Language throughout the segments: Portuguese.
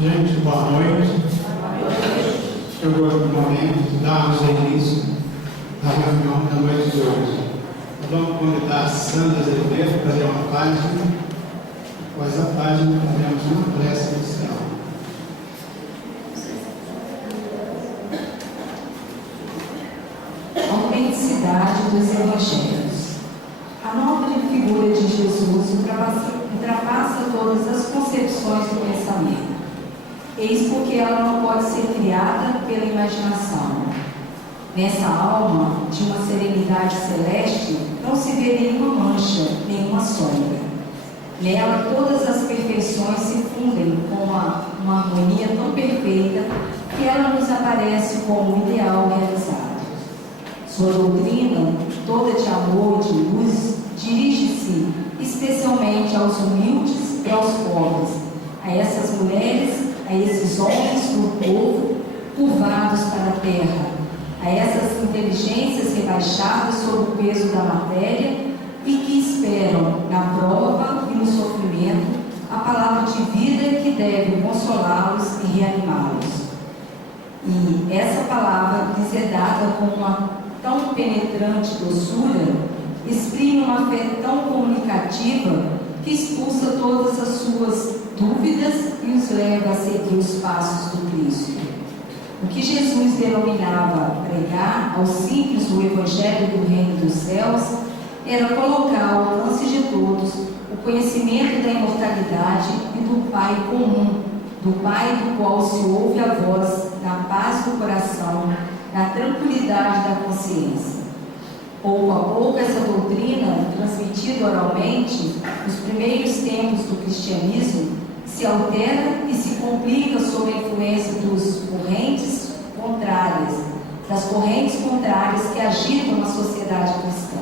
Gente, boa noite. Chegou o momento de darmos início à reunião da noite de hoje. Vamos convidar a Sandra Azevedo para ler uma página. Após a página, faremos uma prece inicial. Autenticidade dos Evangelhos. A nobre figura de Jesus ultrapassa todas as concepções do pensamento. Eis porque ela não pode ser criada pela imaginação. Nessa alma, de uma serenidade celeste, não se vê nenhuma mancha, nenhuma sombra. Nela, todas as perfeições se fundem com uma harmonia tão perfeita que ela nos aparece como um ideal realizado. Sua doutrina, toda de amor e de luz, dirige-se especialmente aos humildes e aos pobres, a essas mulheres, a esses homens do povo curvados para a terra, a essas inteligências rebaixadas sob o peso da matéria e que esperam na prova e no sofrimento a palavra de vida que deve consolá-los e reanimá-los. E essa palavra lhes é dada com uma tão penetrante doçura, exprime uma fé tão comunicativa que expulsa todas as suas dúvidas e os leva a seguir os passos do Cristo. O que Jesus denominava pregar aos simples o Evangelho do Reino dos Céus era colocar ao alcance de todos o conhecimento da imortalidade e do Pai comum, do Pai do qual se ouve a voz na paz do coração, na tranquilidade da consciência. Pouco a pouco, essa doutrina, transmitida oralmente nos primeiros tempos do cristianismo, se altera e se complica sob a influência das correntes contrárias que agitam na sociedade cristã.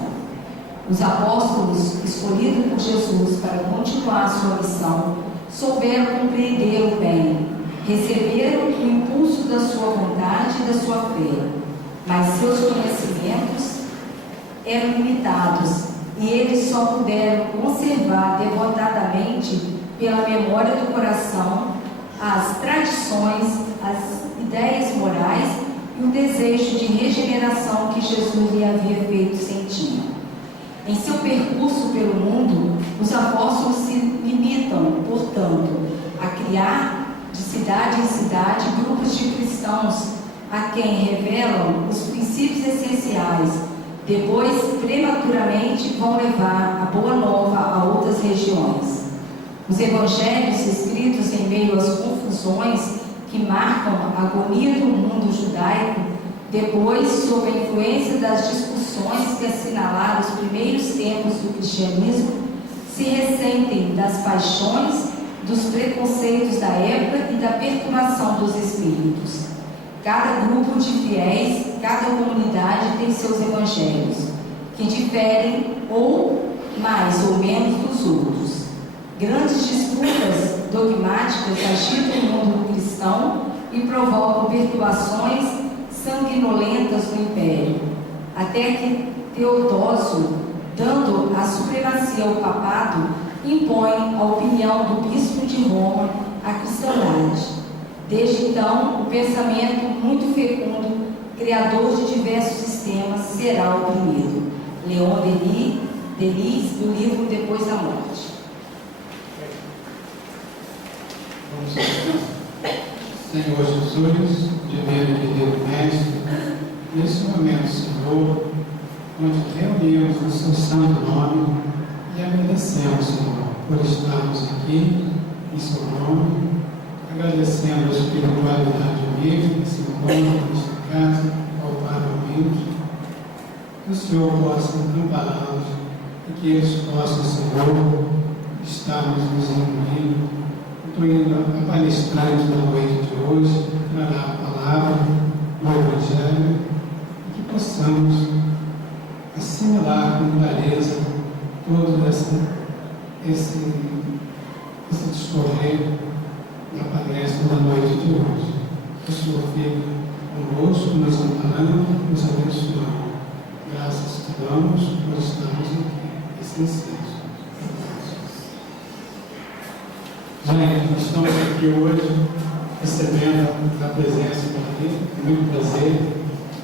Os apóstolos, escolhidos por Jesus para continuar sua missão, souberam compreender o bem, receberam o impulso da sua vontade e da sua fé, mas seus conhecimentos eram limitados e eles só puderam conservar devotadamente pela memória do coração as tradições, as ideias morais e o desejo de regeneração que Jesus lhe havia feito sentir. Em seu percurso pelo mundo, os apóstolos se limitam, portanto, a criar de cidade em cidade grupos de cristãos a quem revelam os princípios essenciais. Depois, prematuramente, vão levar a boa nova a outras regiões. Os evangelhos escritos em meio às confusões que marcam a agonia do mundo judaico, depois, sob a influência das discussões que assinalaram os primeiros tempos do cristianismo, se ressentem das paixões, dos preconceitos da época e da perturbação dos espíritos. Cada grupo de fiéis, cada comunidade tem seus evangelhos, que diferem ou mais ou menos dos outros. Grandes disputas dogmáticas agitam o mundo cristão e provocam perturbações sanguinolentas no império, até que Teodósio, dando a supremacia ao papado, impõe a opinião do bispo de Roma à cristandade. Desde então, o pensamento muito fecundo, criador de diversos sistemas, será oprimido. Leon Denis, do livro Depois da Morte. Vamos orar. Senhor Jesus, divino e querido Mestre, nesse momento, Senhor, onde reunimos o seu santo nome e agradecemos, Senhor, por estarmos aqui em seu nome, agradecendo a espiritualidade amiga que se encontra nesta casa, ao Pai ouvindo, que o Senhor possa ampará-los e que eles possam, Senhor, estarmos nos reunindo. Estou indo a palestrante da noite de hoje, trará a palavra, o Evangelho, e que possamos assimilar com clareza todo esse discorrer da palestra da noite de hoje. Que o Senhor fique conosco, nos amparando, nos abençoando. Graças te damos por estarmos aqui, essenciais. Gente, nós estamos aqui aqui hoje, recebendo a presença aqui, muito prazer,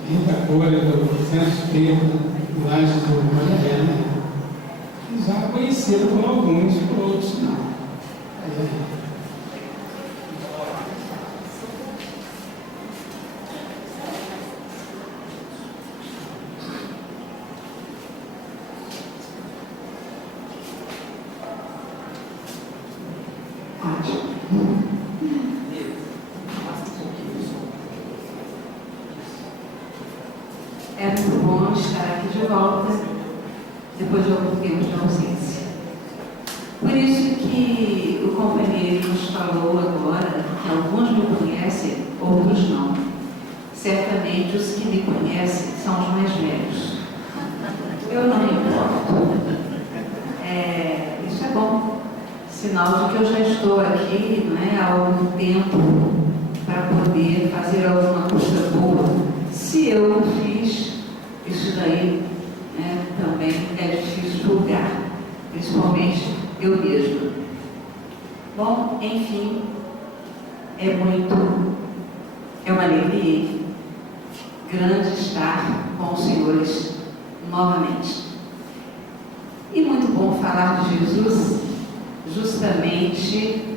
Rita Cora, do Centro Espírita, do Laje do Mariana, já conhecido por alguns, por outros não. É muito bom estar aqui de volta, depois de algum tempo de ausência. Por isso que o companheiro nos falou agora, que alguns me conhecem, outros não. Certamente os que me conhecem são os mais velhos. Eu não me importo. Isso é bom. Sinal de que eu já estou aqui, não é, há algum tempo para poder fazer alguma coisa boa. Se eu fiz isso daí, né, também é difícil julgar, principalmente eu mesma. Bom, enfim, é uma alegria grande estar com os senhores novamente. E muito bom falar de Jesus, justamente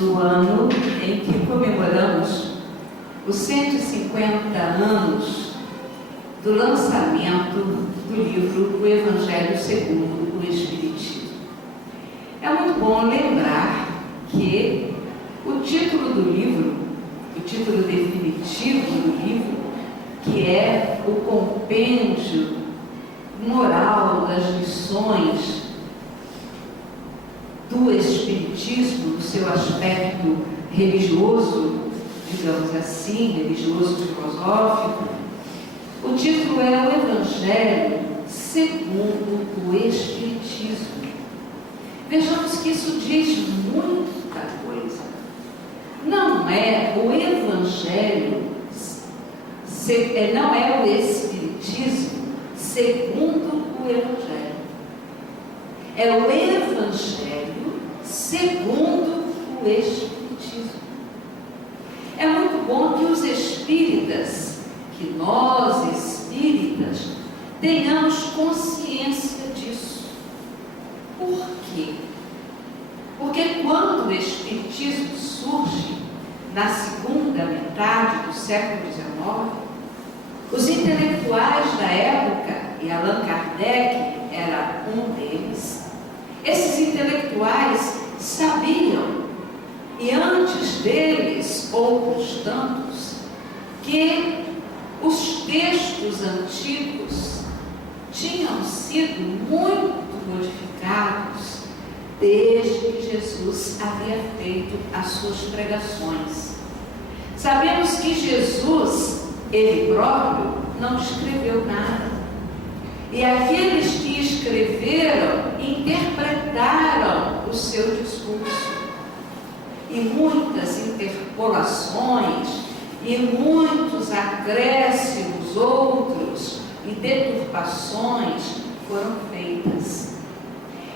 no ano em que comemoramos os 150 anos do lançamento do livro O Evangelho segundo o Espiritismo. É muito bom lembrar que o título do livro, o título definitivo do livro, que é o compêndio moral das lições do Espiritismo, do seu aspecto religioso, digamos assim, religioso filosófico, o título é O Evangelho segundo o Espiritismo. Vejamos que isso diz muita coisa. Não é o Evangelho, não é o Espiritismo segundo o Evangelho. É o Evangelho segundo o Espiritismo. É muito bom que os espíritas, que nós espíritas, tenhamos consciência disso. Por quê? Porque quando o Espiritismo surge, na segunda metade do século XIX, os intelectuais da época, e Allan Kardec era um deles, esses intelectuais sabiam, e antes deles, outros tantos, que os textos antigos tinham sido muito modificados desde que Jesus havia feito as suas pregações. Sabemos que Jesus, ele próprio, não escreveu nada. E aqueles que escreveram interpretaram o seu discurso. E muitas interpolações, e muitos acréscimos, outros, e deturpações foram feitas.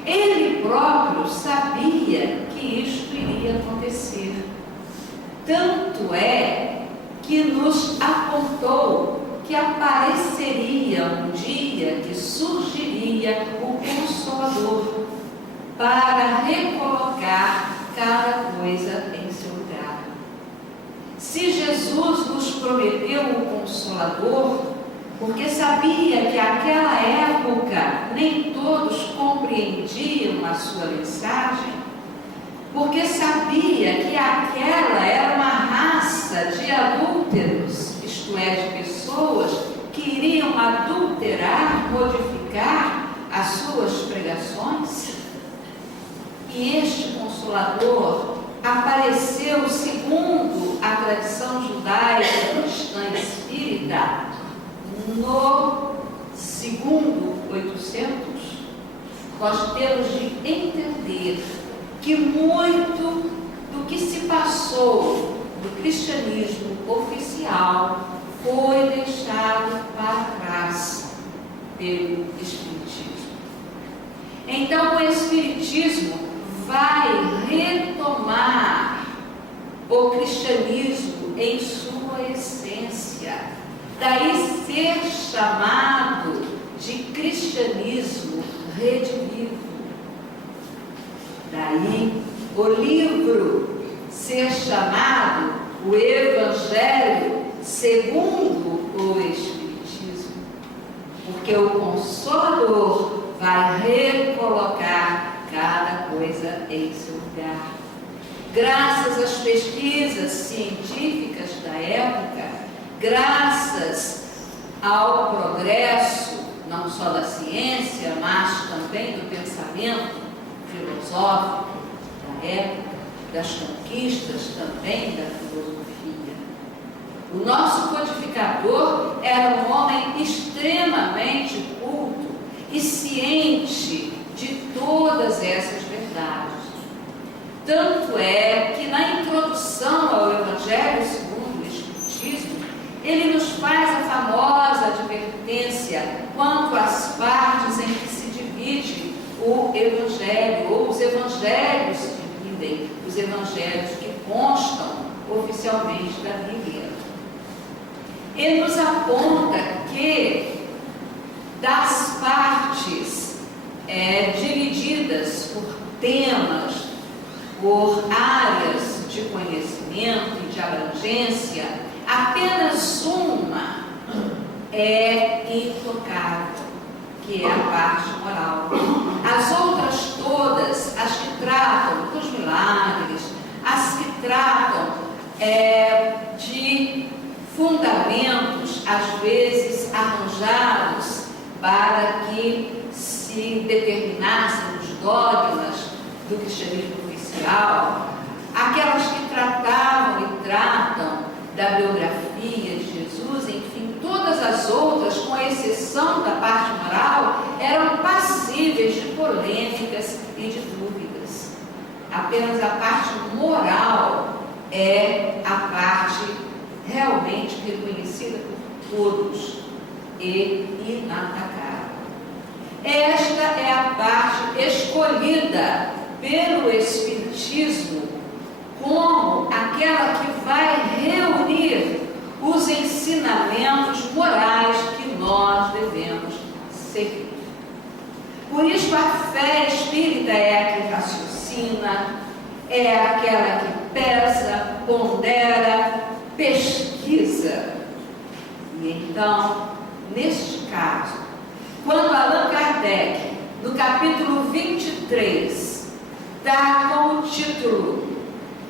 Ele próprio sabia que isto iria acontecer. Tanto é que nos apontou que apareceria um dia, que surgiria o Consolador para recolocar cada coisa em seu lugar. Se Jesus nos prometeu o Consolador, porque sabia que naquela época nem todos compreendiam a sua mensagem, porque sabia que aquela era uma raça de adúlteros, isto é, de pessoas que iriam adulterar, modificar as suas pregações. E este Consolador apareceu, segundo a tradição judaica cristã espírita, no segundo 800. Nós temos de entender que muito do que se passou do cristianismo oficial foi deixado para trás pelo Espiritismo. Então o Espiritismo vai retomar o cristianismo em sua essência. Daí ser chamado de cristianismo redivivo. Daí o livro ser chamado o Evangelho segundo o Espiritismo, porque o Consolador vai recolocar cada coisa em seu lugar. Graças às pesquisas científicas da época, graças ao progresso, não só da ciência, mas também do pensamento filosófico da época, das conquistas também da filosofia. O nosso codificador era um homem extremamente culto e ciente de todas essas verdades. Tanto é que na introdução ao Evangelho segundo o Espiritismo, ele nos faz a famosa advertência quanto às partes em que se divide o Evangelho, ou os Evangelhos se dividem, os Evangelhos que constam oficialmente da Bíblia. Ele nos aponta que das partes divididas por temas, por áreas de conhecimento e de abrangência, apenas uma é intocável, que é a parte moral. As outras todas, as que tratam dos milagres, as que tratam de fundamentos, às vezes arranjados para que se determinassem os dogmas do cristianismo oficial, aquelas que tratavam e tratam da biografia de Jesus, enfim, todas as outras, com exceção da parte moral, eram passíveis de polêmicas e de dúvidas. Apenas a parte moral é a parte realmente reconhecida por todos e inatacável. Esta é a parte escolhida pelo Espiritismo como aquela que vai reunir os ensinamentos morais que nós devemos seguir. Por isso a fé espírita é a que raciocina, é aquela que pesa, pondera, pesquisa. E então, neste caso, quando Allan Kardec, no capítulo 23, dá como título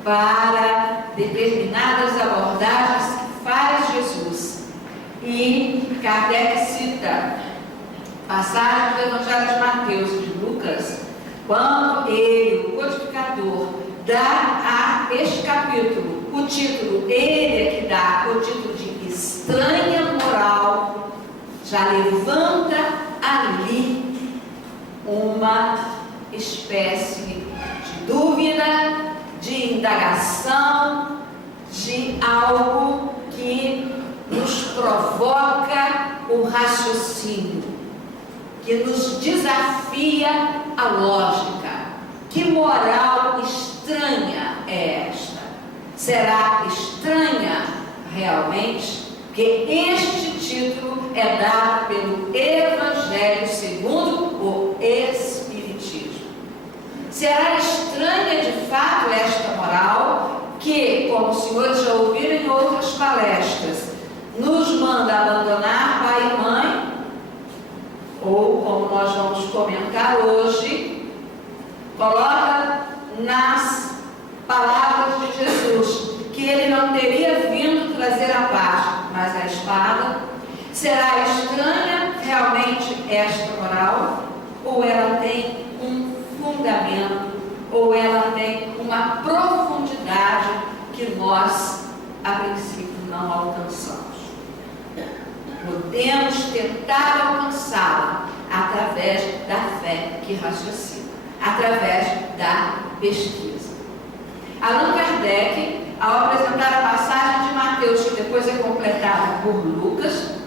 para determinadas abordagens que faz Jesus, e Kardec cita passagens do Evangelho de Mateus e de Lucas, quando ele, o codificador, dá a este capítulo o título, ele é que dá o título de estranha moral, já levanta ali uma espécie de dúvida, de indagação, de algo que nos provoca o raciocínio, que nos desafia a lógica. Que moral estranha é esta? Será estranha realmente? Porque este título é dado pelo Evangelho segundo o Espiritismo. Será estranha de fato esta moral que, como os senhores já ouviram em outras palestras, nos manda abandonar pai e mãe, ou como nós vamos comentar hoje, coloca nas palavras de Jesus que ele não teria vindo trazer a paz, mas a espada. Será estranha realmente esta moral? Ou ela tem um fundamento, ou ela tem uma profundidade que nós, a princípio, não alcançamos? Podemos tentar alcançá-la através da fé que raciocina, através da pesquisa. Allan Kardec, ao apresentar a passagem de Mateus, que depois é completada por Lucas,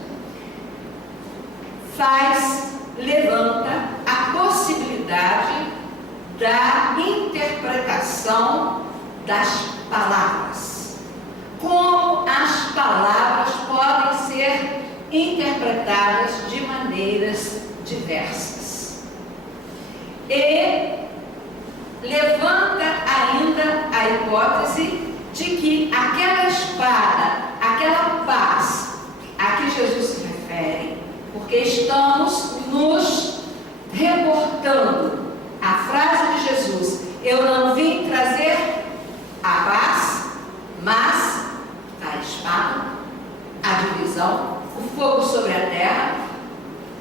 levanta a possibilidade da interpretação das palavras. Como as palavras podem ser interpretadas de maneiras diversas. E levanta ainda a hipótese de que aquela espada, aquela paz a que Jesus se refere, porque estamos nos reportando a frase de Jesus: eu não vim trazer a paz, mas a espada, a divisão, o fogo sobre a terra,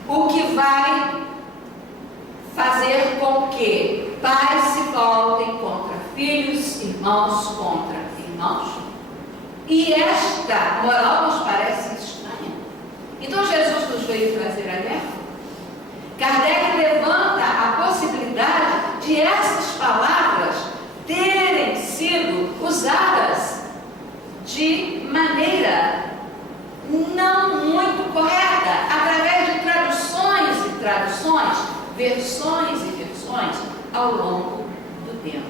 o que vai fazer com que pais se voltem contra filhos, irmãos contra irmãos. E esta moral nos parece estranha. Então Jesus nos veio trazer a guerra. Kardec levanta a possibilidade de essas palavras terem sido usadas de maneira não muito correta, através de traduções e traduções, versões e versões ao longo do tempo.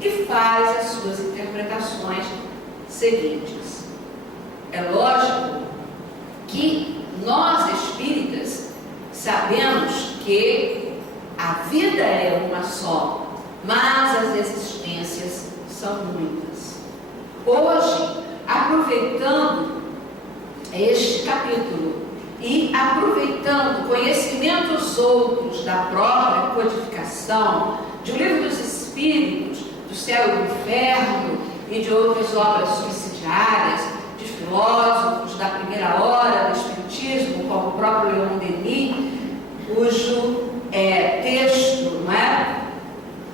E faz as suas interpretações seguintes. É lógico que nós espíritas sabemos que a vida é uma só, mas as existências são muitas. Hoje, aproveitando este capítulo e aproveitando conhecimentos outros da própria codificação, de O Livro dos Espíritos, do Céu e do Inferno e de outras obras subsidiárias, de filósofos da primeira hora do Espiritismo, como o próprio Leon Denis, cujo texto, não é?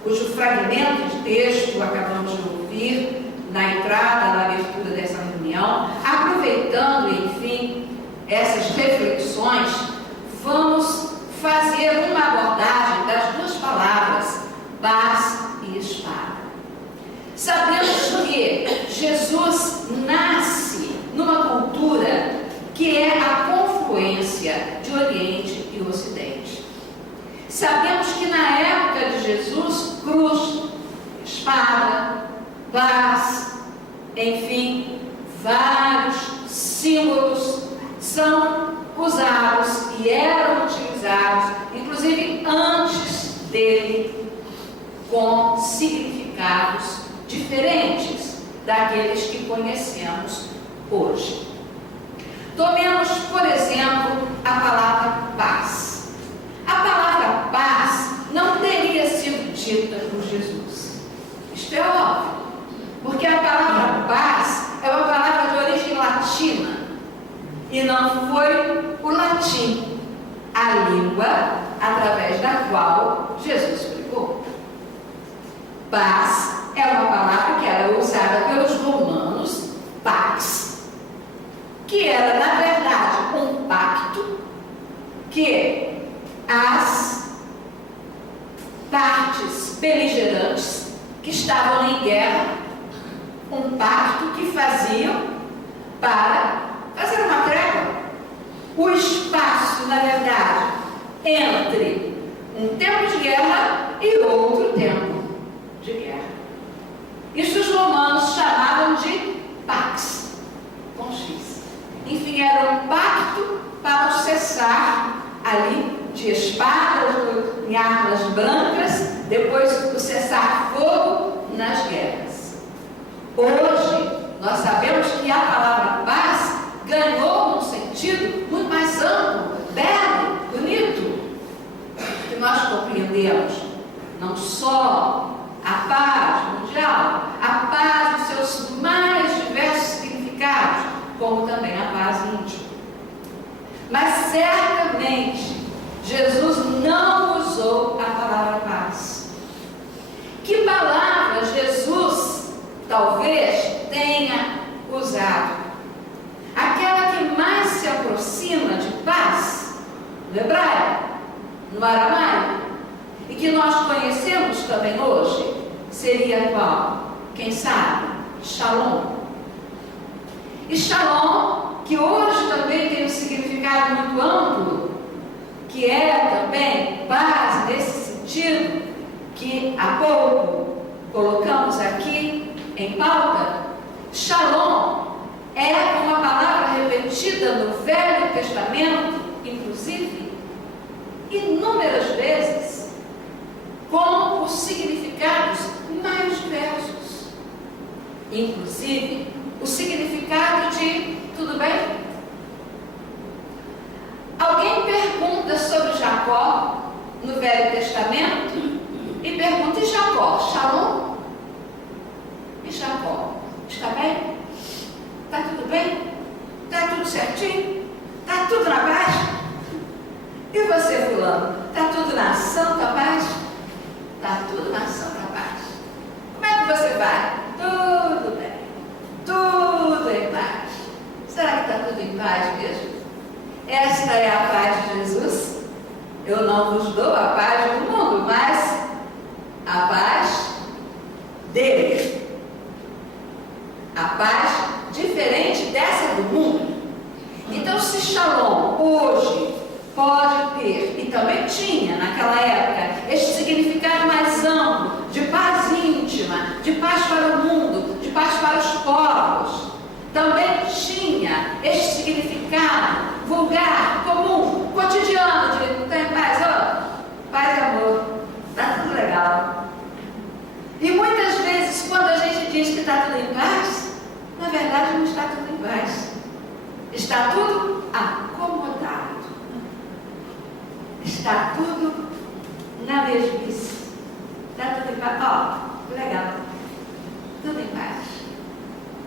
Cujo fragmento de texto acabamos de ouvir na entrada, na abertura dessa reunião. Aproveitando, enfim, essas reflexões, vamos fazer uma abordagem das duas palavras, paz e espada. Sabemos que Jesus nasce numa cultura que é a confluência de Oriente e Ocidente. Sabemos que na época de Jesus, cruz, espada, paz, enfim, vários símbolos são usados e eram utilizados, inclusive antes dele, com significados diferentes daqueles que conhecemos hoje. Tomemos, por exemplo, a palavra paz. A palavra paz não teria sido dita por Jesus. Isto é óbvio, porque a palavra paz é uma palavra de origem latina e não foi o latim a língua através da qual Jesus pregou. Paz é uma palavra que era usada pelos romanos, pax, que era, na verdade, um pacto que as partes beligerantes que estavam em guerra, um pacto que faziam para fazer uma trégua. O espaço, na verdade, entre um tempo de guerra e outro tempo de guerra. Isso os romanos chamavam de pax, com X. Enfim, era um pacto para o cessar ali de espadas em armas brancas, depois o cessar-fogo nas guerras. Hoje, nós sabemos que a palavra paz ganhou um sentido muito mais amplo, belo, bonito, que nós compreendemos não só a paz mundial, a paz nos seus mais diversos significados, como também a paz íntima. Mas certamente Jesus não usou a palavra paz. Que palavra Jesus talvez tenha usado? Aquela que mais se aproxima de paz, no hebraico, no aramaico, e que nós conhecemos também hoje, seria qual? Quem sabe? Shalom. E shalom, que hoje também tem um significado muito amplo, que é também paz nesse sentido que há pouco colocamos aqui, em pauta, Shalom é uma palavra repetida no Velho Testamento, inclusive, inúmeras vezes, com os significados mais diversos. Inclusive, o significado de tudo bem? Alguém pergunta sobre Jacó no Velho Testamento e pergunta: e Jacó? Shalom? E Jacó? Está bem? Está tudo bem? Está tudo certinho? Está tudo na paz? E você, fulano? Está tudo na santa paz? Está tudo na santa paz. Como é que você vai? Tudo bem. Tudo em paz. Será que está tudo em paz mesmo? Esta é a paz de Jesus. Eu não vos dou a paz do mundo, mas a paz dele. A paz diferente dessa do mundo. Então, se Shalom hoje pode ter, e também tinha naquela época, este significado mais amplo de paz íntima, de paz para o mundo, de paz para os povos, também tinha este significado vulgar, comum, cotidiano, de tem paz, paz e amor, está tudo legal. E muitas vezes, quando a gente diz que está tudo em paz, na verdade não está tudo em paz. Está tudo acomodado. Está tudo na mesmice. Está tudo em paz. Legal. Tudo em paz.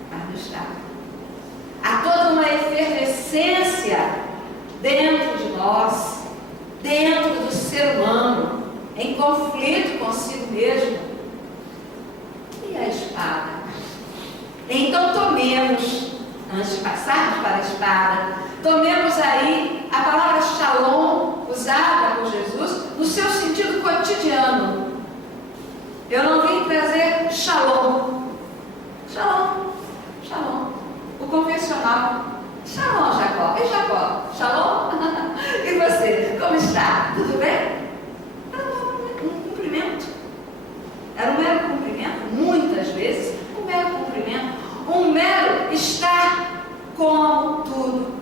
Mas não está. Há toda uma efervescência dentro de nós, dentro do ser humano, em conflito consigo mesmo. E a espada? Então tomemos, antes de passarmos para a espada, tomemos aí a palavra Shalom, usada por Jesus, no seu sentido cotidiano. Eu não vim trazer Shalom. Shalom. Shalom. O convencional. Shalom, Jacó. E Jacó? Shalom? E você? Como está? Tudo bem? Era um cumprimento. Era um mero cumprimento, muitas vezes, um mero cumprimento, um mero estar como tudo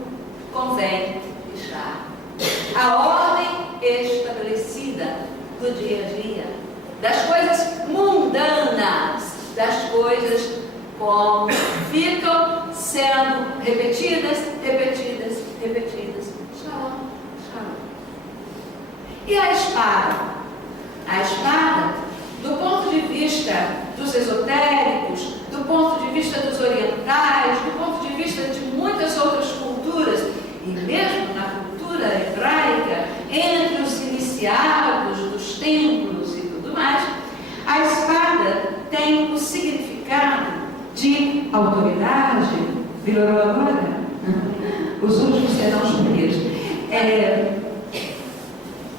convém estar. A ordem estabelecida do dia a dia, das coisas mundanas, das coisas como ficam sendo repetidas. Shalom, shalom. E a espada? A espada, do ponto de vista dos esotéricos, do ponto de vista dos orientais, do ponto de vista de muitas outras culturas, e mesmo na cultura hebraica, entre os iniciados dos templos e tudo mais, a espada tem o significado de autoridade. Melhorou agora? Os últimos serão os primeiros.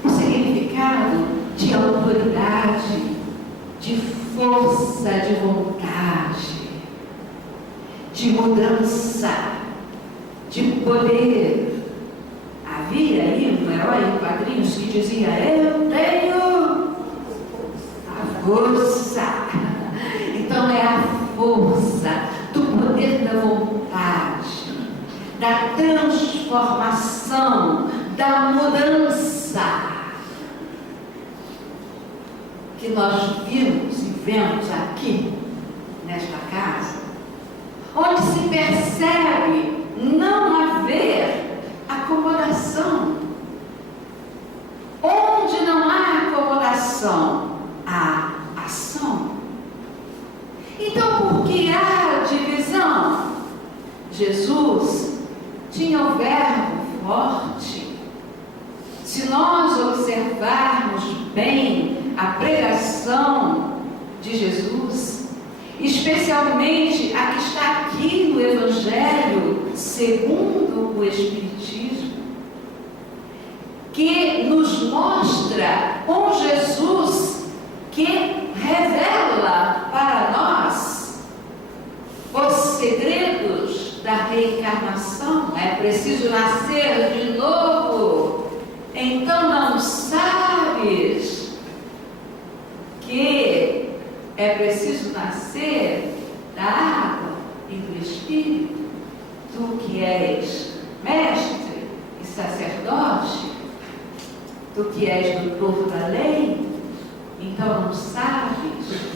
O significado de autoridade, de força de vontade, de mudança, de poder. Havia aí um herói em quadrinhos que dizia: eu tenho a força. Então é a força do poder da vontade, da transformação, da mudança que nós vimos e vemos aqui nesta casa, onde se percebe não haver acomodação. Onde não há acomodação, há ação. Então, por que há divisão? Jesus tinha o verbo forte. Se nós observarmos bem a pregação de Jesus, especialmente a que está aqui no Evangelho segundo o Espiritismo, que nos mostra um Jesus que revela para nós os segredos da reencarnação. É preciso nascer de novo. Então não sabes que é preciso nascer da água e do Espírito. Tu que és mestre e sacerdote, tu que és doutor da lei, então não sabes?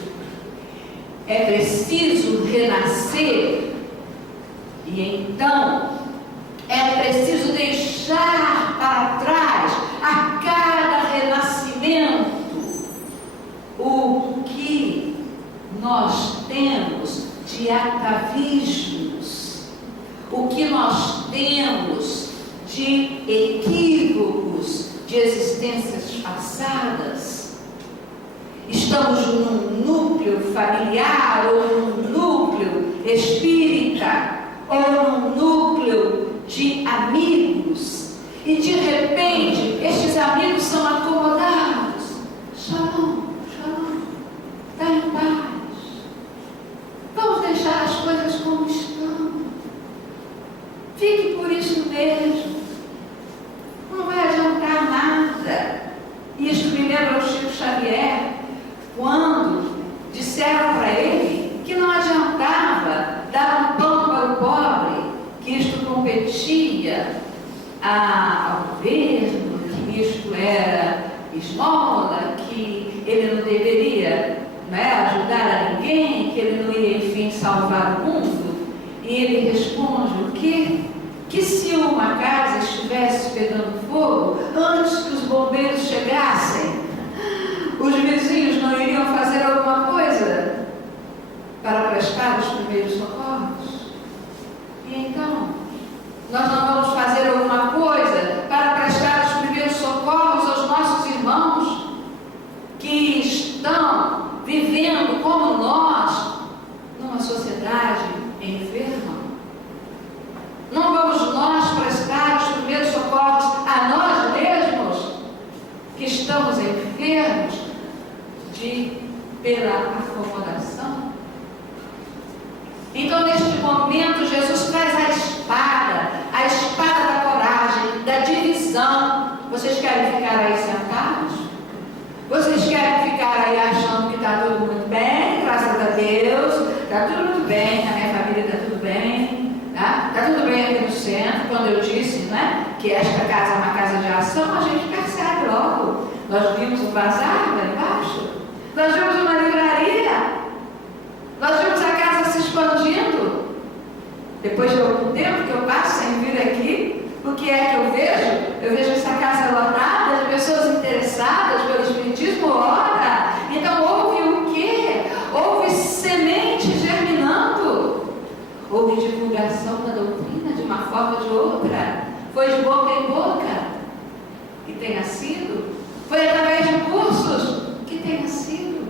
É preciso renascer, e então é preciso deixar para trás, a cada renascimento, o que nós temos de atavismos, o que nós temos de equívocos, de existências passadas. Estamos num núcleo familiar, ou num núcleo espírita, ou num núcleo de amigos, e de repente estes amigos são acomodados. Shalom, shalom, está em paz. Vamos deixar as coisas como estão. Fique por isso mesmo. Não vai adiantar nada. E isto me lembra o Chico Xavier, quando disseram para ele que não adiantava dar um pão para o pobre, que isto competia ao governo, que isto era esmola, que ele não deveria, ajudar a ninguém, que ele não ia, enfim, salvar o mundo. E ele responde o quê? Que se uma casa estivesse pegando fogo, antes que os bombeiros chegassem, os vizinhos não iriam fazer alguma coisa para prestar os primeiros socorros? E então, nós não vamos fazer alguma coisa para prestar os primeiros socorros aos nossos irmãos que estão vivendo como nós, numa sociedade enferma? Não vamos nós prestar os primeiros socorros a nós mesmos, que estamos enfermos pela acomodação? Então, neste momento, Jesus traz a espada da coragem, da divisão. Vocês querem ficar aí sentados? Vocês querem ficar aí achando que está tudo muito bem? Graças a Deus, está tudo muito bem, a minha família está tudo bem, tá? Está tudo bem aqui no centro. Quando eu disse, que esta casa é uma casa de ação, a gente percebe logo. Nós vimos um bazar lá embaixo, nós vimos uma livraria, nós vimos a casa se expandindo. Depois de algum tempo que eu passo sem vir aqui, o que é que eu vejo? Eu vejo essa casa lotada de pessoas interessadas pelo Espiritismo. Ora, então houve o quê? Houve semente germinando, houve divulgação da doutrina de uma forma ou de outra, foi de boca em boca, que tenha sido, foi através de cursos, que tenha sido,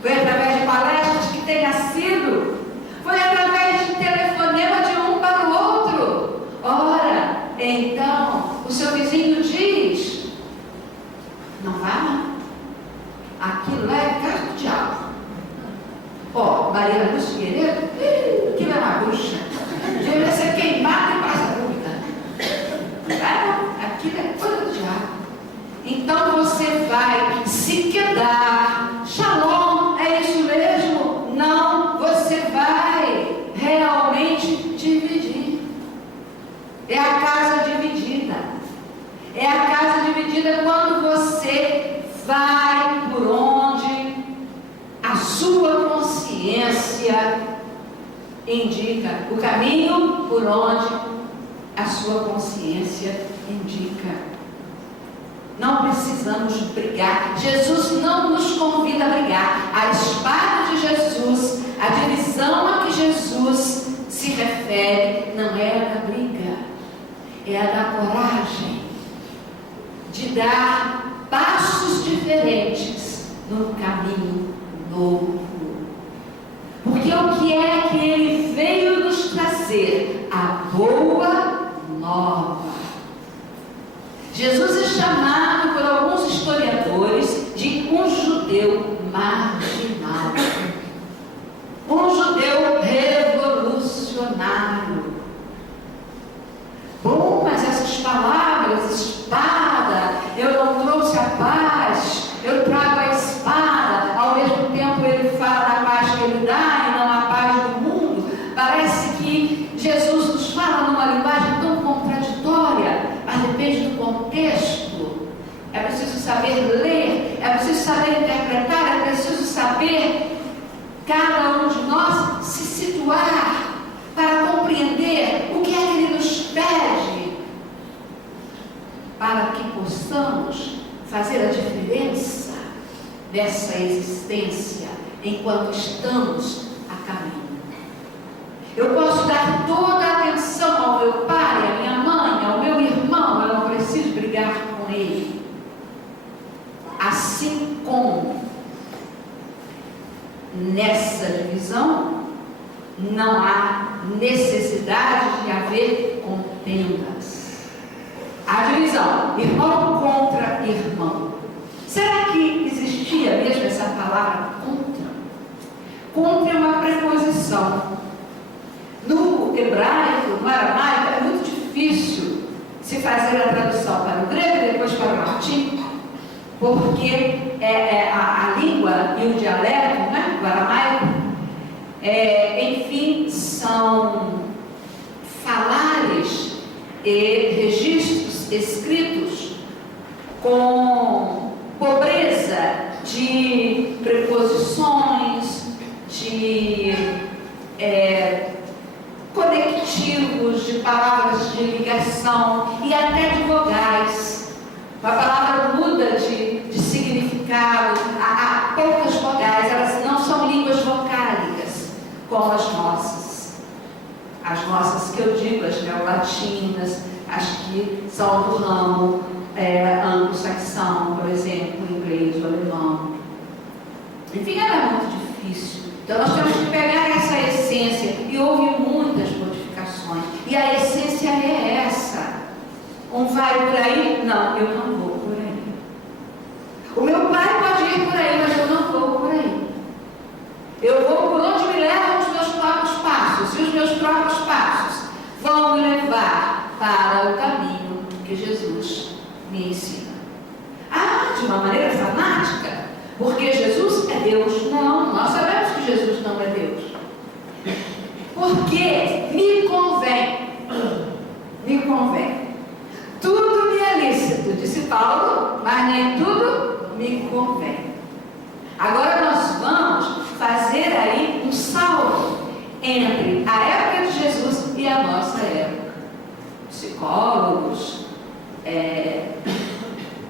foi através de palestras, que tenha sido, foi através de telefonema de um para o outro. Ora, então, o seu vizinho diz: não vá não, aquilo lá é casa do diabo. Maria Lúcia Figueiredo, aquilo é uma bruxa, deveria ser queimada em praça pública. Não vai não, aquilo é coisa do diabo. Então você vai se quedar. Shalom, é isso mesmo? Não, você vai realmente dividir. É a casa dividida. É a casa dividida quando você vai por onde a sua consciência indica. O caminho por onde a sua consciência indica. Não precisamos brigar. Jesus não nos convida a brigar. A espada de Jesus, a divisão a que Jesus se refere, não é a da briga, é a da coragem de dar passos diferentes no caminho novo. Porque o que é que ele veio nos trazer? A boa nova. Jesus é chamado por alguns historiadores de um judeu marginal, um judeu revolucionário. Bom, mas essas palavras, espada, eu não trouxe a paz, eu trago a espada. Ao mesmo tempo ele fala da paz que ele dá e não a paz do que Jesus nos fala numa linguagem tão contraditória, mas depende do contexto. É preciso saber ler, é preciso saber interpretar, é preciso saber, cada um de nós, se situar para compreender o que é que Ele nos pede, para que possamos fazer a diferença dessa existência enquanto estamos a caminho. Eu posso dar toda a atenção ao meu pai, à minha mãe, ao meu irmão, eu não preciso brigar com ele. Assim como nessa divisão não há necessidade de haver contendas. A divisão, irmão contra irmão. Será que existia mesmo essa palavra contra? Contra é uma preposição. No hebraico, no aramaico, é muito difícil se fazer a tradução para o grego e depois para o latim, porque a língua e o dialeto, né, o aramaico, enfim, são falares e registros escritos com pobreza de preposições, de conectivos, de palavras de ligação e até de vogais. Uma palavra muda de significado, há poucas vogais, elas não são línguas vocálicas como as nossas. As nossas que eu digo, as neolatinas, as que são do ramo anglo-saxão, por exemplo, o inglês, o alemão. Enfim, ela é muito difícil. Então nós temos que pegar essa essência, e houve muitas modificações, e a essência é essa. Um vai por aí? Não, eu não vou por aí. O meu pai pode ir por aí, mas eu não vou por aí. Eu vou por onde me levam os meus próprios passos, e os meus próprios passos vão me levar para o caminho que Jesus me ensina. De uma maneira fanática, porque Jesus é Deus. Não, nós sabemos que Jesus não é Deus. Porque me convém. Tudo me é lícito, disse Paulo, mas nem tudo me convém. Agora nós vamos fazer aí um salto entre a época de Jesus e a nossa época. Psicólogos,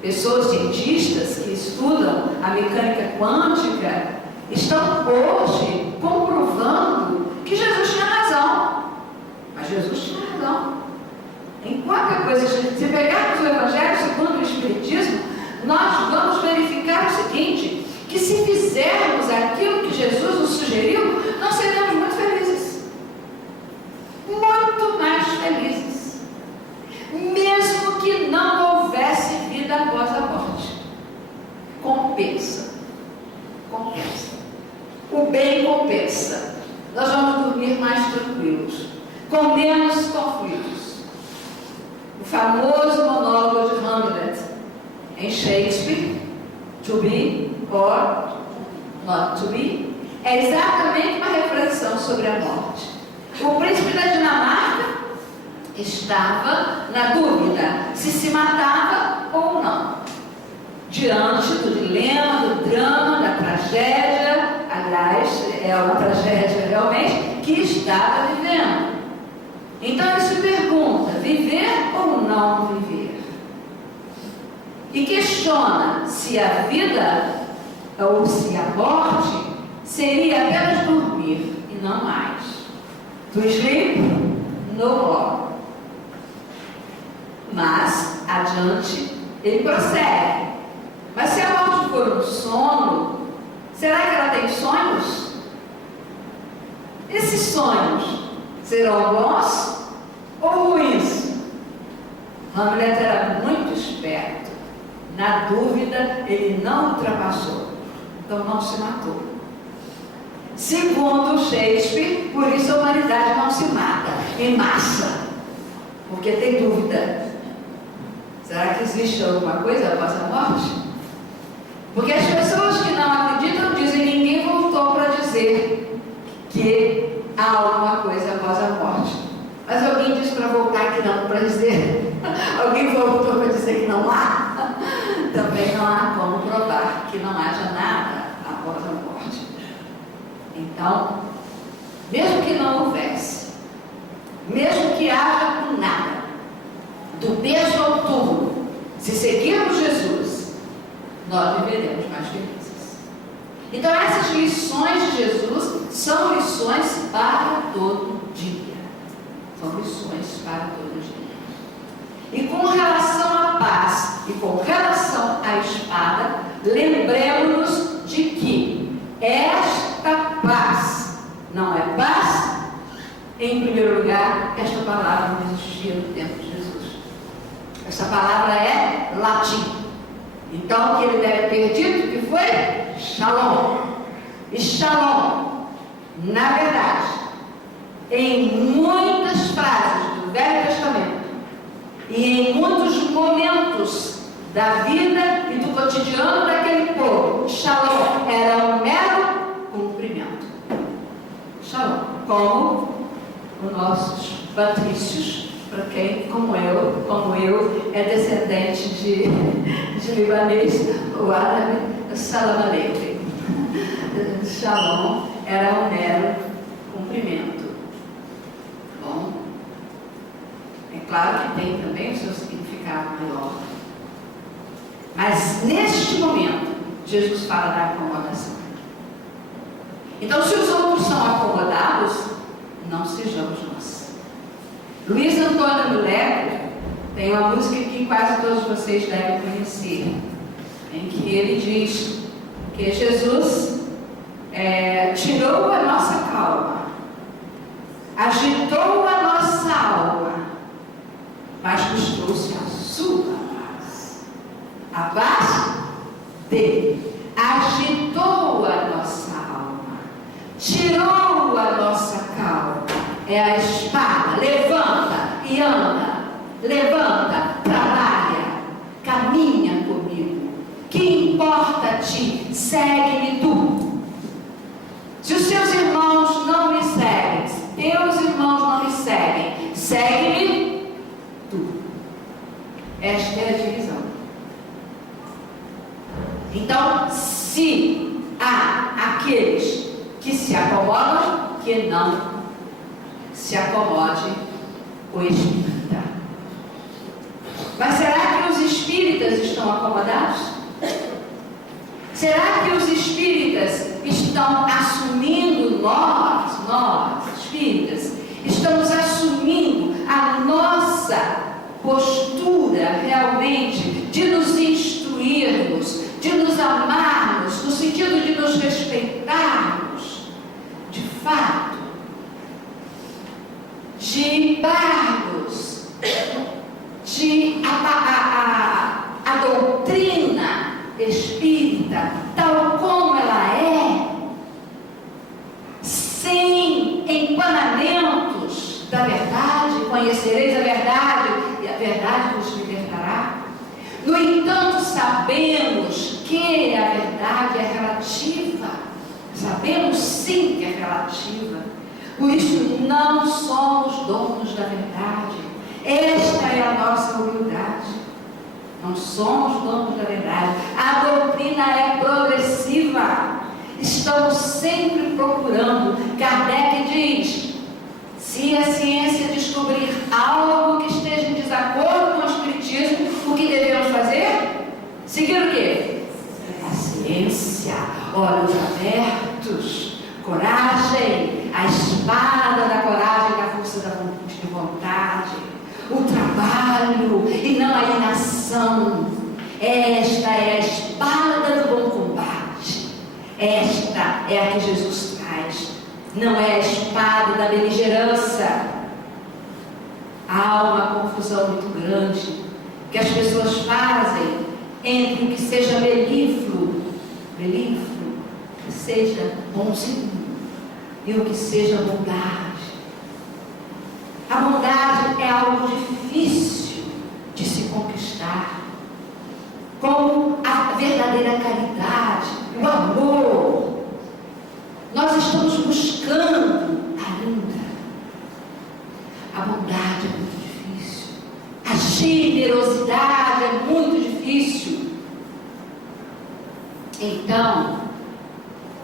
pessoas cientistas que estudam a mecânica quântica estão hoje comprovando que Jesus tinha razão. Mas Jesus tinha razão. Em qualquer coisa, se pegarmos o Evangelho segundo o Espiritismo, nós vamos verificar o seguinte, que se fizermos aquilo que Jesus nos sugeriu, nós seremos muito felizes. Muito mais felizes. Mesmo que não houvesse vida após a morte. Compensa. O bem compensa. Nós vamos dormir mais tranquilos, com menos conflitos. O famoso monólogo de Hamlet em Shakespeare, to be or not to be, é exatamente uma reflexão sobre a morte. O príncipe da Dinamarca estava na dúvida se matava ou não, diante do dilema, do drama, da tragédia. Aliás, é uma tragédia realmente que estava vivendo. Então ele se pergunta, viver ou não viver? E questiona se a vida ou se a morte seria apenas dormir e não mais. To sleep no more. Mas, adiante, ele prossegue. Mas se a morte for um sono, será que ela tem sonhos? Esses sonhos serão bons ou ruins? Hamlet era muito esperto. Na dúvida, ele não ultrapassou. Então não se matou. Segundo Shakespeare, por isso a humanidade não se mata em massa, porque tem dúvida. Será que existe alguma coisa após a morte? Porque as pessoas que não acreditam dizem que ninguém voltou para dizer que há alguma coisa após a morte. dizer, alguém voltou para dizer que não há, também não há como provar que não haja nada após a morte. Então, mesmo que não houvesse, mesmo que haja nada, do berço ao túmulo, se seguirmos Jesus, nós viveremos mais felizes. Então, essas lições de Jesus são lições para todo dia. São lições para todo dia. E com relação à paz e com relação à espada, lembremos-nos de que esta paz não é paz. Em primeiro lugar, esta palavra não existia no tempo de Jesus. Essa palavra é latim. Então, o que ele deve ter dito que foi Shalom. E Shalom, na verdade, em muitas frases do Velho Testamento e em muitos momentos da vida e do cotidiano daquele povo, Shalom era um mero cumprimento. Shalom, como os nossos patrícios, para quem, como eu, é descendente de libanês, o árabe, Salam Aleikum. Shalom era um mero cumprimento. Bom, é claro que tem também o seu significado maior. Mas neste momento, Jesus fala da acomodação. Então, se os outros são acomodados, não sejamos nós. Luiz Antônio Muleco tem uma música que quase todos vocês devem conhecer, em que ele diz que Jesus tirou a nossa calma, agitou a nossa alma, mas nos trouxe a sua paz. A paz dele agitou a nossa alma, tirou a nossa calma. É a espada, levanta e anda, levanta, trabalha, caminha comigo. Que importa a ti? Segue-me tu. Se os seus irmãos não me seguem, se teus irmãos não me seguem, segue-me tu. Esta é a divisão. Então, se há aqueles que se acomodam, que não se acomode o espírita. Mas será que os espíritas estão acomodados? Será que os espíritas estão assumindo, nós espíritas, estamos assumindo a nossa postura realmente de nos instruirmos, de nos amarmos, no sentido de nos respeitarmos, de fato, de darmos, de a doutrina espírita, tal como ela é, sem empanamentos da verdade, conhecereis a verdade e a verdade vos libertará. No entanto, sabemos que a verdade é relativa, sabemos sim que é relativa, por isso não somos donos da verdade. Esta é a nossa humildade. Não somos donos da verdade. A doutrina é progressiva. Estamos sempre procurando. Kardec diz: se a ciência descobrir algo que esteja em desacordo com o espiritismo, o que devemos fazer? Seguir o quê? A ciência. Olhos abertos, coragem, a espada da coragem, da força de vontade, o trabalho e não a inação. Esta é a espada do bom combate. Esta é a que Jesus traz. Não é a espada da beligerância. Há uma confusão muito grande que as pessoas fazem entre o que seja melífluo, que seja bonzinho, e o que seja bondade. A bondade é algo difícil de se conquistar, como a verdadeira caridade, o amor. Nós estamos buscando ainda. A bondade é muito difícil. generosidade é muito difícil. Então,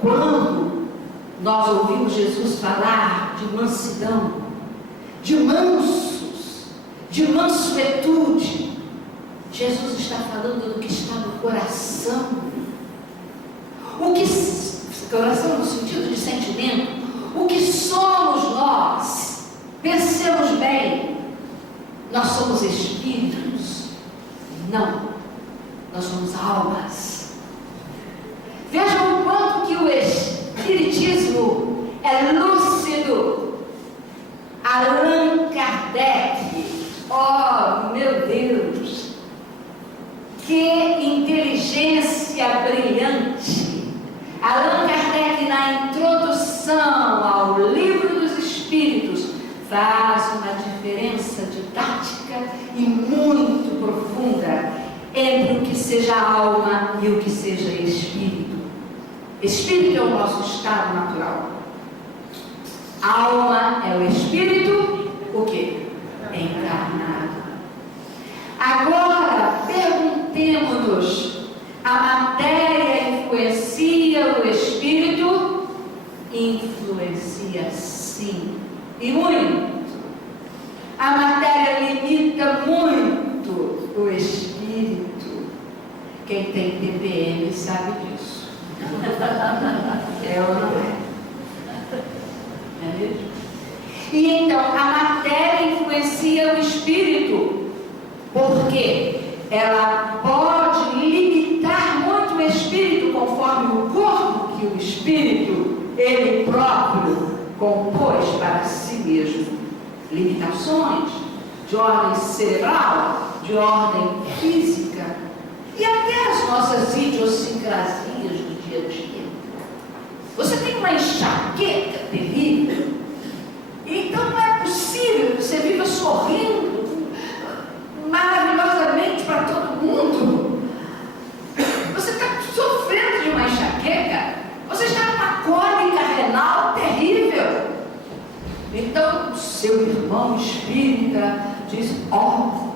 quando nós ouvimos Jesus falar de mansidão, de mansos, de mansuetude, Jesus está falando do que está no coração. Coração no sentido de sentimento. O que somos nós? Pensemos bem. Nós somos espíritos? Não. Nós somos almas. Vejam o quanto que o espiritismo é lúcido. Allan Kardec, oh meu Deus, que inteligência brilhante! Allan Kardec, na introdução ao Livro dos Espíritos, faz uma diferença didática e muito profunda entre o que seja alma e o que seja espírito. Espírito é o nosso estado natural. Alma é o espírito, o quê? Encarnado. Agora, perguntemos-nos, a matéria influencia o espírito? Influencia sim, e muito. A matéria limita muito o espírito. Quem tem TPM sabe disso. É ou não é? É mesmo? E então, a matéria influencia o espírito, porque ela pode limitar muito o espírito, conforme o corpo que o espírito, ele próprio, compôs para si mesmo. Limitações de ordem cerebral, de ordem física, e até as nossas idiosincrasias do dia a dia. Você tem uma enxaqueca terrível, então não é possível que você viva sorrindo maravilhosamente para todo mundo. Você está sofrendo de uma enxaqueca, você está numa cólica renal terrível. Então, seu irmão espírita diz: ó,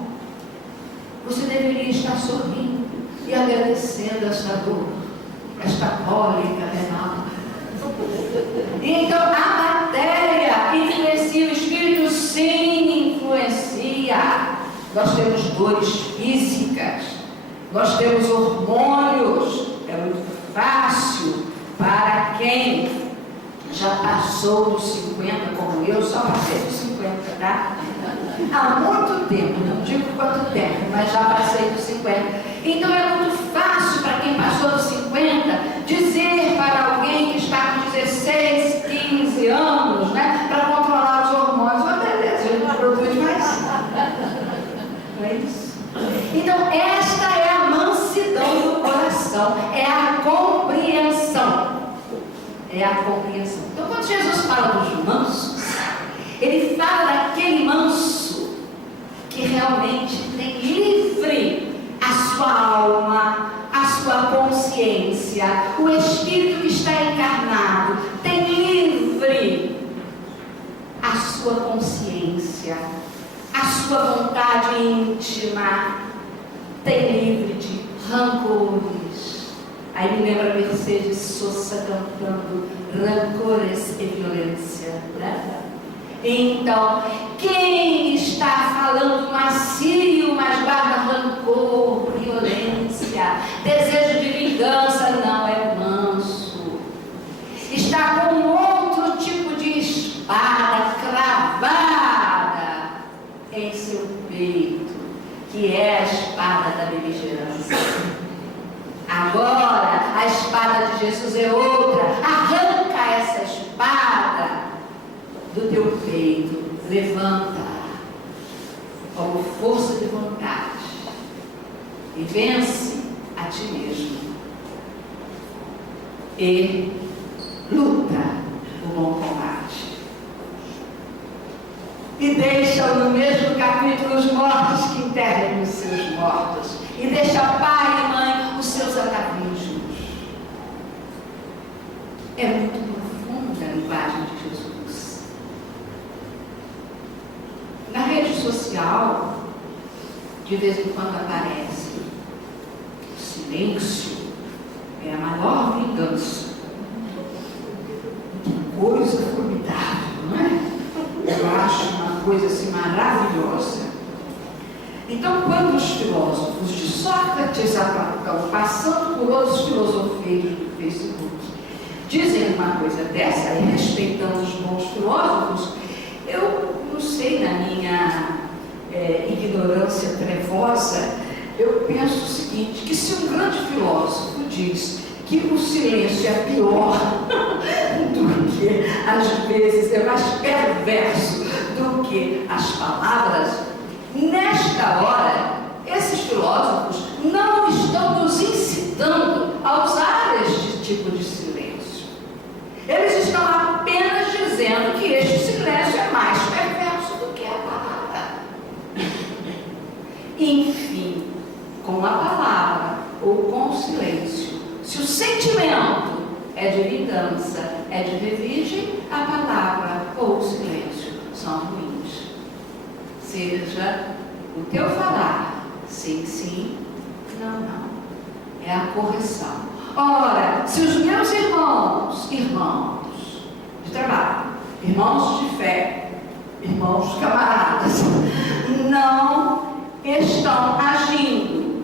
você deveria estar sorrindo e agradecendo esta dor, esta cólica renal. Então, a matéria influencia o espírito? Sim, influencia. Nós temos dores físicas, nós temos hormônios. É muito fácil para quem já passou dos 50, como eu, só passei dos 50, tá? Há muito tempo, não digo quanto tempo, mas já passei dos 50. Então é muito fácil para quem passou dos 50 dizer para alguém que está com 16, 15 anos, né, para controlar os hormônios: oh, beleza, ele não produz mais. Não é isso? Então, esta é a mansidão do coração, é a compreensão. É a compreensão. Então, quando Jesus fala dos mansos, ele fala daquele manso que realmente tem livre a sua alma, a sua consciência. O espírito que está encarnado tem livre a sua consciência, a sua vontade íntima, tem livre de rancores. Aí me lembra Mercedes Sosa cantando rancores e violência, né? Então, quem está falando macio, mas guarda rancor, violência, desejo de vingança, não é manso. Está com outro tipo de espada cravada em seu peito, que é a espada da beligerância. Agora, a espada de Jesus é outra. Arranca essa espada do teu peito, levanta como força de vontade e vence a ti mesmo e luta o bom combate. E deixa no mesmo capítulo os mortos que enterrem os seus mortos, e deixa pai e mãe os seus atavinhos. É muito profunda a linguagem de Jesus. Na rede social, de vez em quando aparece. O silêncio é a maior vingança. Que coisa formidável, não é? Eu acho uma coisa assim maravilhosa. Então, quando os filósofos de Sócrates a Platão, passando por outros filosofeiros do Facebook, dizem uma coisa dessa, e respeitando os bons filósofos, eu não sei, na minha ignorância trevosa, eu penso o seguinte, que se um grande filósofo diz que o silêncio é pior do que, às vezes, é mais perverso do que as palavras, nesta hora, esses filósofos não estão nos incitando a usar este tipo de silêncio. Eles estão apenas dizendo que este silêncio é mais perverso do que a palavra. Enfim, com a palavra ou com o silêncio, se o sentimento é de vingança, é de revide, a palavra ou o silêncio são ruins. Seja o teu falar, sim, sim, não, não. É a correção. Ora, se os meus irmãos de trabalho, irmãos de fé, irmãos camaradas, não estão agindo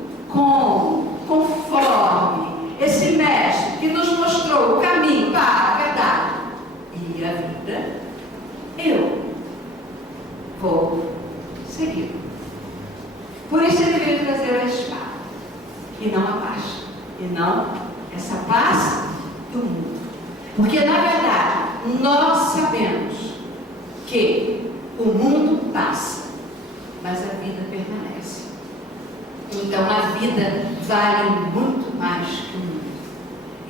conforme esse mestre que nos mostrou o caminho para a verdade e a vida, eu vou seguir. Por isso ele veio trazer a espada, e não a paz, e não essa paz do mundo. Porque, na verdade, nós sabemos que o mundo passa, mas a vida permanece. Então, a vida vale muito mais que o mundo.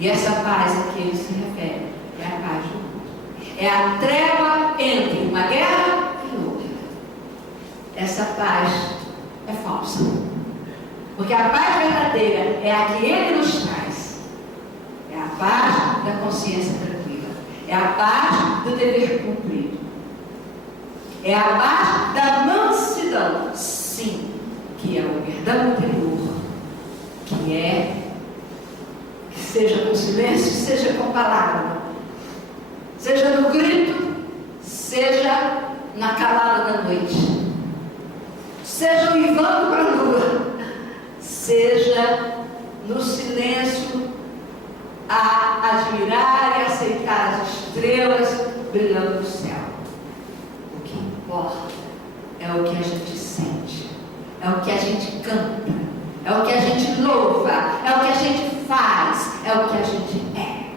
E essa paz a que ele se refere é a paz do mundo. É a treva entre uma guerra e outra. Essa paz é falsa. Porque a paz verdadeira é a que ele nos traz. É a paz da consciência tranquila. É a paz do dever cumprido. É a paz da mansidão. Sim, que é o perdão interior. Que seja com silêncio, seja com palavra. Seja no grito, seja na calada da noite. Seja uivando para a lua, seja no silêncio a admirar e aceitar as estrelas brilhando no céu. O que importa é o que a gente sente, é o que a gente canta, é o que a gente louva, é o que a gente faz, é o que a gente é.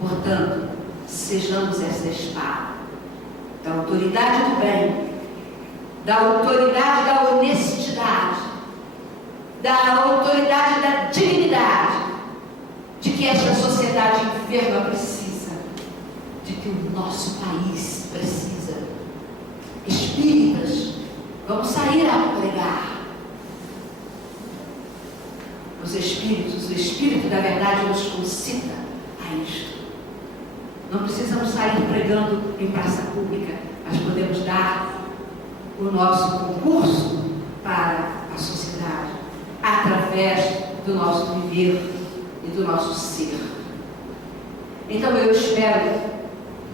Portanto, sejamos essa espada da autoridade do bem, da autoridade da honestidade, da autoridade da dignidade, de que esta sociedade enferma precisa, de que o nosso país precisa. Espíritas, vamos sair a pregar. Os espíritos, o Espírito da verdade nos concita a isto. Não precisamos sair pregando em praça pública, mas podemos dar o nosso concurso para a sociedade, através do nosso viver e do nosso ser. Então eu espero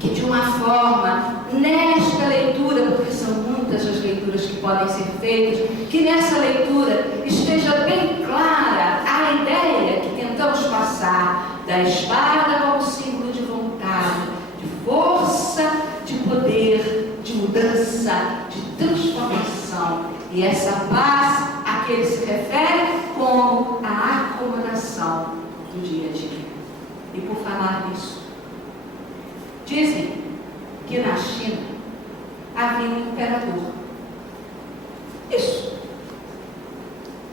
que de uma forma, nesta leitura, porque são muitas as leituras que podem ser feitas, que nessa leitura esteja bem clara a ideia que tentamos passar da espada como símbolo de vontade, de força, de poder, de mudança, de transformação. E essa paz a que ele se refere como a acomodação do dia a dia. E por falar nisso, dizem que na China havia um imperador. Isso.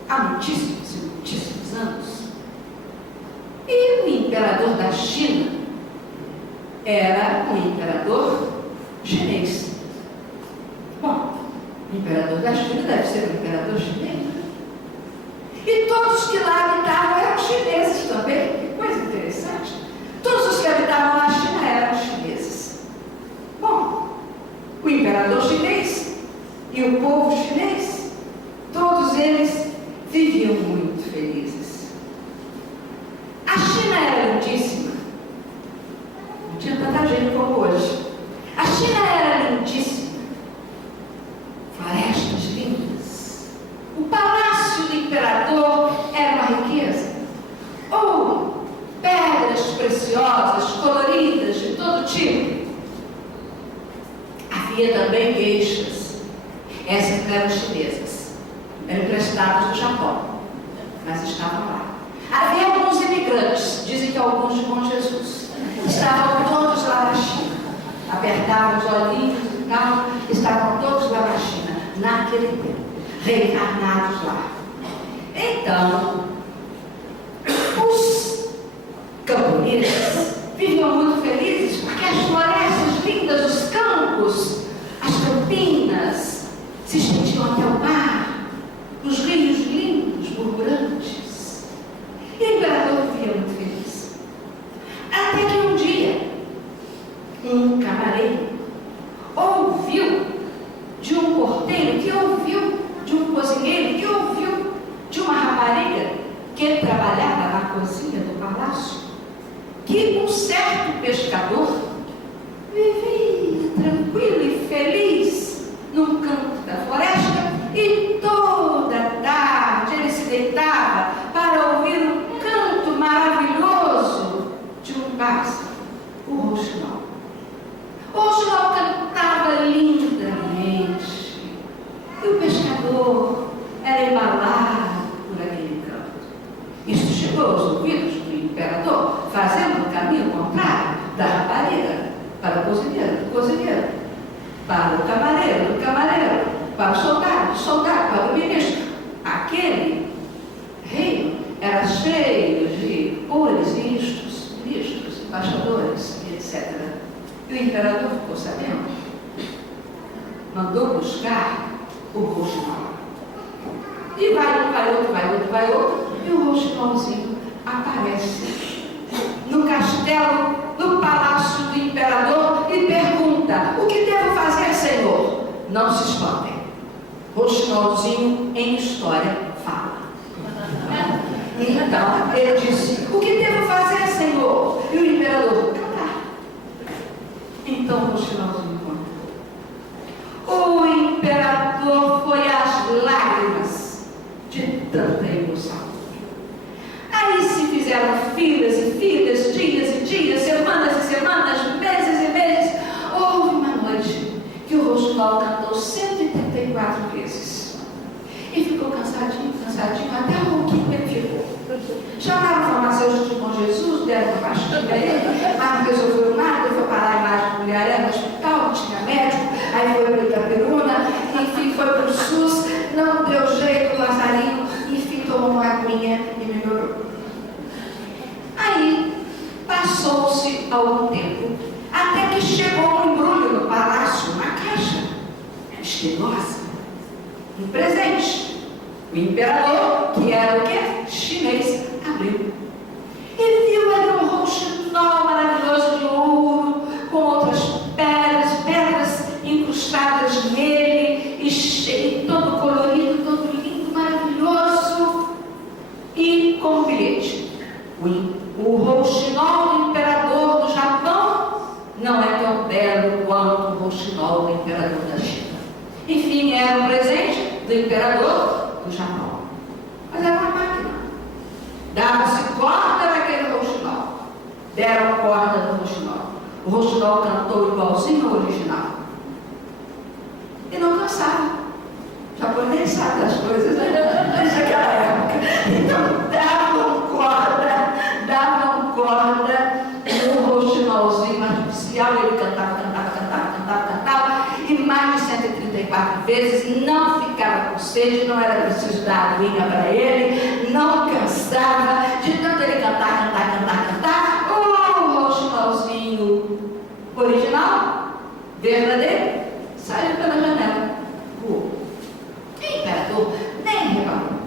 Há muitíssimos e muitíssimos anos. E o imperador da China era um imperador chinês. Bom, o imperador da China deve ser um imperador chinês, né? E todos que lá habitavam eram chineses também. Que coisa interessante. Todos os que habitavam na China eram chineses. Bom, o imperador chinês e o povo chinês, todos Havia também geishas. Essas eram chinesas. Eram emprestadas do Japão, mas estavam lá. Havia alguns imigrantes, dizem que alguns de Bom Jesus. Estavam todos lá na China. Apertavam os olhinhos e tal, estavam todos lá na China, naquele tempo, reencarnados lá. Então, os camponeses viviam muito felizes porque as florestas lindas, os campos, as campinas se estendiam até o mar, os rios lindos, murmurantes. E o imperador vivia muito feliz. Até que um dia, um camareiro ouviu de um porteiro, que ouviu de um cozinheiro, que ouviu de uma rapariga que trabalhava na cozinha do palácio, que um certo pescador vivia tranquilo e feliz num canto da floresta e toda tarde ele se deitava para ouvir um canto maravilhoso de um pássaro, o rouxinol. O rouxinol cantava lindamente e o pescador era embalado por aquele canto. Isto chegou aos ouvidos do imperador, fazendo o caminho contrário da rapariga para o cozinheiro, do cozinheiro, para o camareiro, do camareiro, para o soldado, do soldado, para o ministro. Aquele reino era cheio de cores, ministros, embaixadores, etc. E o imperador ficou sabendo, mandou buscar o rouxinol. E vai outro, e o rouxinolzinho aparece no castelo, no palácio do imperador e pergunta: o que devo fazer, senhor? Não se espantem. Rouxinolzinho em história fala. Então ele disse: o que devo fazer, senhor? E o imperador: cantar. Então o rouxinolzinho contou. O imperador foi às lágrimas de tanta emoção. Aí se fizeram filas e filas, dias e dias, semanas e semanas, meses e meses. Houve uma noite que o rouxinol cantou 134 vezes. E ficou cansadinho, até o rouquinho ele ficou. Chamaram o farmacêutico de Bom Jesus, deram uma pastilha a ele, mas não resolveu nada, foi parar embaixo do Mulheré no hospital, não tinha médico, aí foi para Itaperuna, enfim, foi para o SUS, não deu jeito, o Lazarinho, enfim, tomou uma aguinha e melhorou. Aí, passou-se algum tempo, até que chegou um embrulho no palácio, uma caixa misteriosa, um presente. O imperador, que era o quê? Chinês, abriu. E viu ali um rouxinol maravilhoso de ouro, com outras pedras incrustadas nele, e cheio, todo colorido, todo lindo, maravilhoso. E com um bilhete: o rouxinol do imperador do Japão não é tão belo quanto o rouxinol do imperador da China. Enfim, era um presente do imperador do Japão. Mas era uma máquina. Dava-se corda naquele rouxinol. Deram corda no rouxinol. O rouxinol cantou igualzinho ao original. E não cansava. O japonês sabe das coisas, né? Desde aquela época. Então davam corda no rouxinolzinho artificial. Ele cantava. E mais de 134 vezes, não ficava com sede, não era preciso dar aguinha para ele, não cansava, de tanto ele cantar. O rouxinolzinho original, verdadeiro, saiu pela janela. O imperador nem reparou.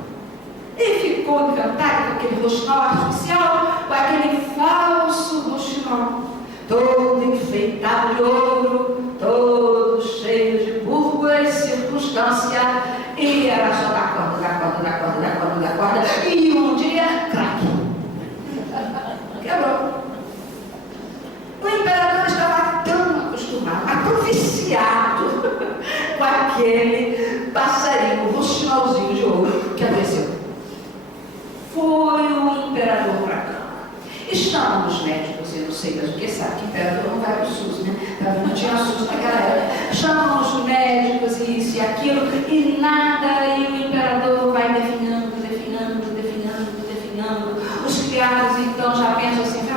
E ficou encantado com aquele rouxinol artificial, com aquele falso rouxinol, todo enfeitado de ouro, todo cheio de púrpura e circunstância, e era só da corda, e um dia, craque, quebrou. O imperador estava tão acostumado, atroficiado com aquele passarinho, rouxinolzinho de ouro, que adoeceu. Foi o imperador para cá. Estavam os médicos e não sei, mas porque sabe que imperador não vai para o SUS, né? Não tinha SUS naquela época. Chamam os médicos e isso e aquilo, e nada, e o imperador vai definhando. Os criados então já pensam assim, vai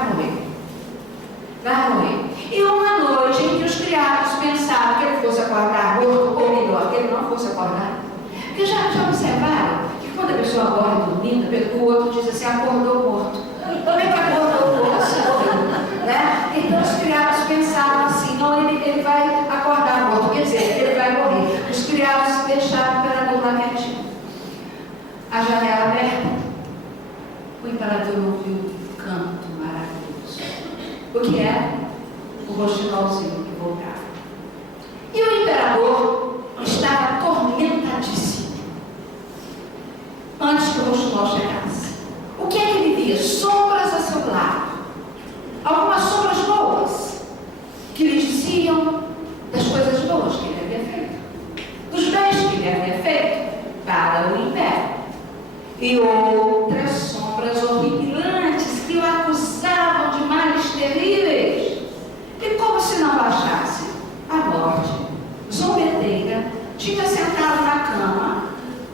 morrer. E uma noite em que os criados pensaram que ele fosse acordar morto, ou melhor, que ele não fosse acordar. Porque já observaram que quando a pessoa morre dormindo, o outro diz assim, acordou morto. Como é que acordou morto? Né? Então os criados pensaram assim, não, ele vai acordar morto, quer dizer, ele vai morrer. Os criados deixaram o imperador lá quietinho. A janela aberta, o imperador ouviu um canto maravilhoso. O que é? O roxinolzinho que voltava. E o imperador estava atormentadíssimo antes que o roxinol chegasse. O que é que ele via? Sombras a seu lado. Algumas sombras boas que lhe diziam das coisas boas que ele havia feito, dos bens que ele havia feito para o império. E outras sombras horripilantes que o acusavam de males terríveis. E como se não bastasse, a morte zombeteira tinha sentado na cama,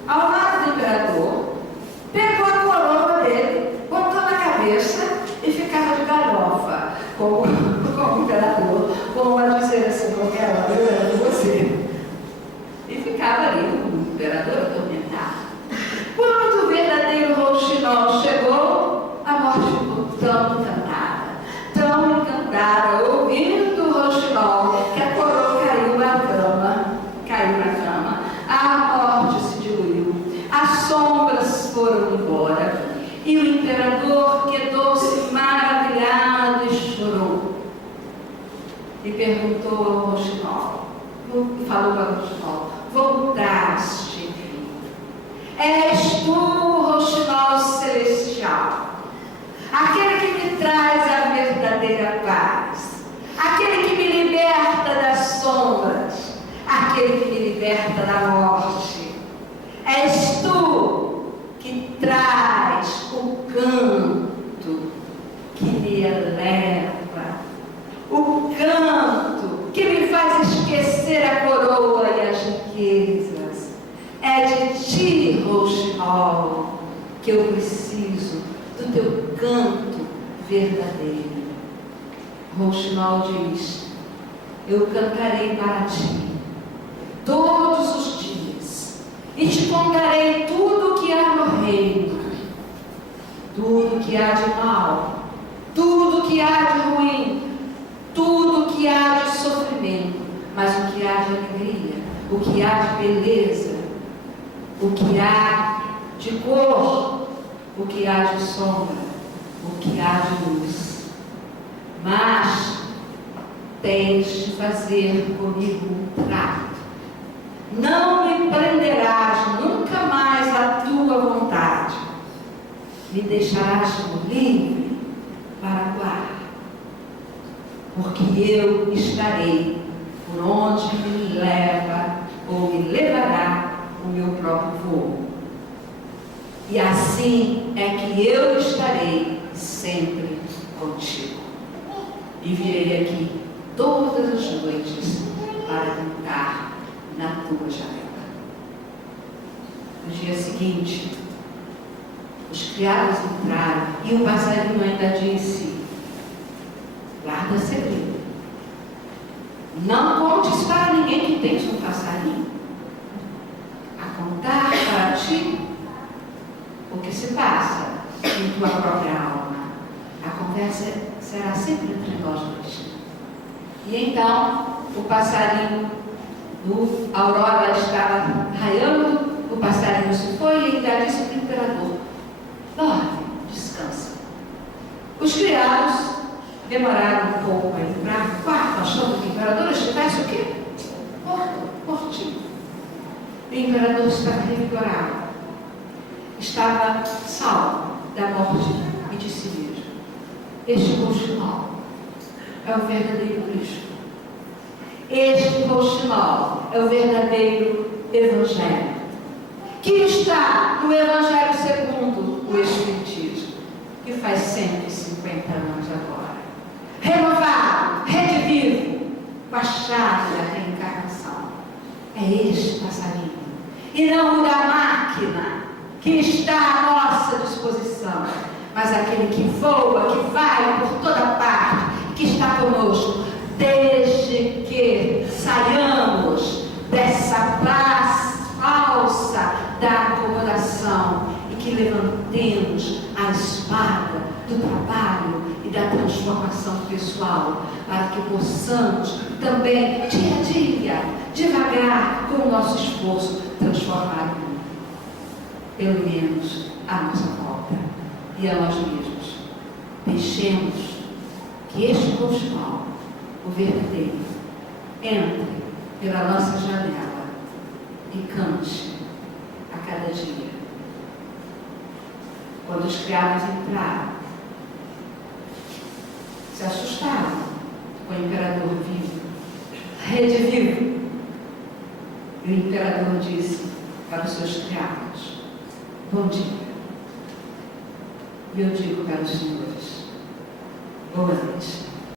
ao lado do imperador, pegou a coroa dele, botou na cabeça e ficava de galhofa, como o imperador, como a dizer assim, qualquer hora eu era você. E ficava ali o imperador atormentado. Quando o verdadeiro rouxinol chegou, a morte ficou tão encantada, ouvindo o rouxinol, que a coroa caiu na cama, a morte se diluiu, as sombras foram embora, e o imperador quedou-se maravilhado e chorou. E perguntou ao rouxinol, falou para o rouxinol, voltaste? És tu, roxinol celestial, aquele que me traz a verdadeira paz, aquele que me liberta das sombras, aquele que me liberta da morte. És tu que traz o canto que me eleva, o canto que me faz esquecer a coroa e as riquezas. É de ti, roxinol, que eu preciso, do teu canto verdadeiro. Roxinol diz, eu cantarei para ti todos os dias e te contarei tudo o que há no reino, tudo o que há de mal, tudo o que há de ruim, tudo o que há de sofrimento, mas o que há de alegria, o que há de beleza, o que há de cor, o que há de sombra, o que há de luz. Mas tens de fazer comigo um trato. Não me prenderás nunca mais à tua vontade. Me deixarás livre para guardar. Porque eu estarei por onde me leva ou me levará o meu próprio voo. E assim é que eu estarei sempre contigo. E virei aqui todas as noites para cantar na tua janela. No dia seguinte, os criados entraram e o passarinho ainda disse, guarda segredo. Não contes para ninguém que tens um passarinho. A contar para ti o que se passa em tua própria alma. A conversa será sempre entre nós dois. E então, o passarinho, a aurora estava raiando, o passarinho se foi e ainda disse para o imperador, dorme, descansa. Os criados demoraram um pouco a entrar no quarto, achando que o imperador estivesse o quê? Mortinho. O imperador estava revigorado, estava salvo da morte e de si mesmo. Este roxinol é o verdadeiro Cristo. Este roxinol é o verdadeiro Evangelho, que está no Evangelho segundo o Espiritismo, que faz 150 anos agora. renovado, redivivo, com a chave da reencarnação. É este passarinho, e não o da máquina que está à nossa disposição, mas aquele que voa, que vai por toda parte, que está conosco, desde que saiamos dessa paz falsa da acomodação e que levantemos a espada do trabalho e da transformação pessoal, para que possamos também, dia a dia, devagar, com o nosso esforço, transformar o mundo, pelo menos à nossa volta e a nós mesmos. Deixemos que este novo sol, o verdadeiro, entre pela nossa janela e cante a cada dia. Quando os criados entraram, se assustaram com o imperador vivo, redivivo. E o imperador disse para os seus criados: bom dia. E eu digo para os senhores: boa noite.